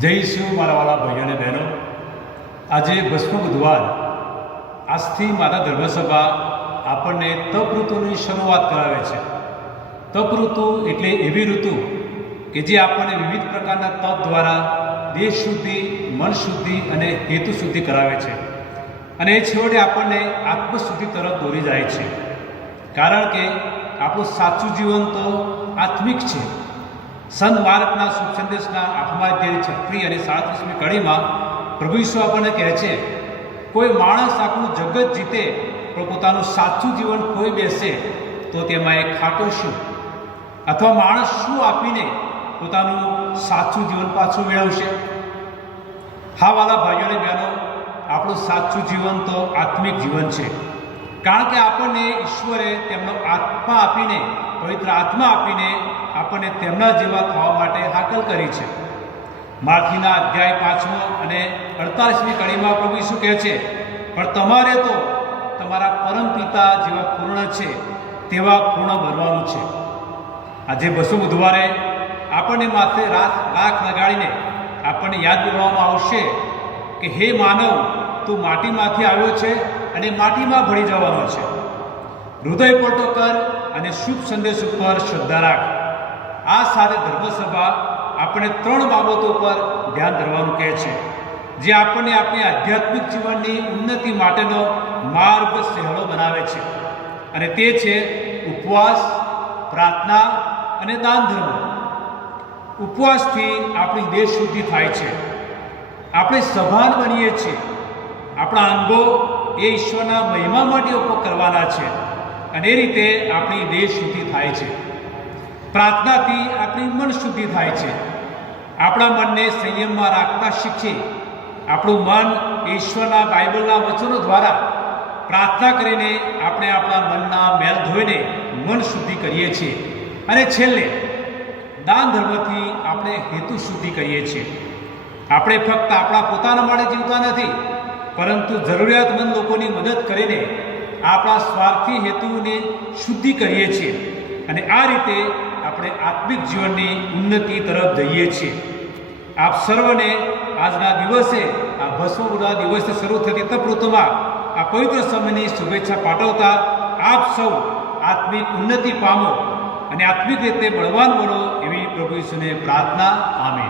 જય ઈસુ મારા વાલા ભાઈઓ અને બહેનો, આજે ભસ્મ બુધવાર. આજથી માતા ધર્મસભા આપણને તપ ઋતુની શરૂઆત કરાવે છે. તપ ઋતુ એટલે એવી ઋતુ કે જે આપણને વિવિધ પ્રકારના તપ દ્વારા દેહ શુદ્ધિ, મન શુદ્ધિ અને હેતુ શુદ્ધિ કરાવે છે. અને એ છેવટે આપણને આત્મશુદ્ધિ તરફ દોરી જાય છે. કારણ કે આપણું સાચું જીવન તો આત્મિક છે. સંત માર્કના શુભ સંદેશના 8મા અધ્યાય 36 અને 37મી કડીમાં પ્રભુ ઈસુ આપણને કહે છે, કોઈ માણસ આખું જગત જીતે પણ પોતાનું સાચું જીવન ખોઈ બેસે તો તેમાં એ ખાટો શું? અથવા માણસ શું આપીને પોતાનું સાચું જીવન પાછું મેળવશે? હા વાલા ભાઈઓ અને બહેનો, આપણું સાચું જીવન તો આત્મિક જીવન છે. કારણ કે આપણને ઈશ્વરે તેમનો આત્મા આપીને, પવિત્ર આત્મા આપીને આપણને તેમના જેવા થવા માટે હાકલ કરી છે. માથીના અધ્યાય 5 અને 48મી કડીમાં પ્રભુ ઈસુ કહે છે, પણ તમારે તો તમારા પરમ પિતા જેવા પૂર્ણ છે તેવા પૂર્ણ બનવાનું છે. આજે ભસ્મ બુધવારે આપણને માથે રાખ લગાડીને આપણને યાદ દેવામાં આવશે કે હે માનવ, તું માટીમાંથી આવ્યો છે અને માટીમાં ભળી જવાનો છે. હૃદય પલટો કર અને શુભ સંદેશ ઉપર શ્રદ્ધા રાખ. આ સાથે ધર્મસભા આપણે 3 બાબતો પર ધ્યાન ધરવાનું કહે છે, જે આપણને આપણી આધ્યાત્મિક જીવનની ઉન્નતિ માટેનો માર્ગ સહેલો બનાવે છે. અને તે છે ઉપવાસ, પ્રાર્થના અને દાન ધર્મ. ઉપવાસથી આપણી દેહ શુદ્ધિ થાય છે. આપણે સભાન બનીએ છીએ. આપણા અંગો એ ઈશ્વરના મહિમા માટે ઉપયોગ કરવાના છે અને એ રીતે આપણી દેહ શુદ્ધિ થાય છે. પ્રાર્થનાથી આપણી મન શુદ્ધિ થાય છે. આપણા મનને સંયમમાં રાખતા શીખીએ. આપણું મન ઈશ્વરના બાઇબલના વચનો દ્વારા પ્રાર્થના કરીને આપણે આપણા મનના મેલ ધોઈને મન શુદ્ધિ કરીએ છીએ. અને છેલ્લે દાન ધર્મથી આપણે હેતુ શુદ્ધિ કરીએ છીએ. આપણે ફક્ત આપણા પોતાના માટે જીવતા નથી, પરંતુ જરૂરિયાતમંદ લોકોની મદદ કરીને આપણા સ્વાર્થી હેતુની શુદ્ધિ કરીએ છીએ. અને આ રીતે આપણે આત્મિક જીવનની ઉન્નતિ તરફ જઈએ છીએ. આપ સર્વને આજના દિવસે, આ ભસ્મ બુધવાર દિવસે શરૂ થતી તપ ઋતુમાં આ પવિત્ર સમયની શુભેચ્છા પાઠવતા આપ સૌ આત્મિક ઉન્નતિ પામો અને આત્મિક રીતે બળવાન બનો એવી પ્રભુ ઈસુને પ્રાર્થના. આમીન.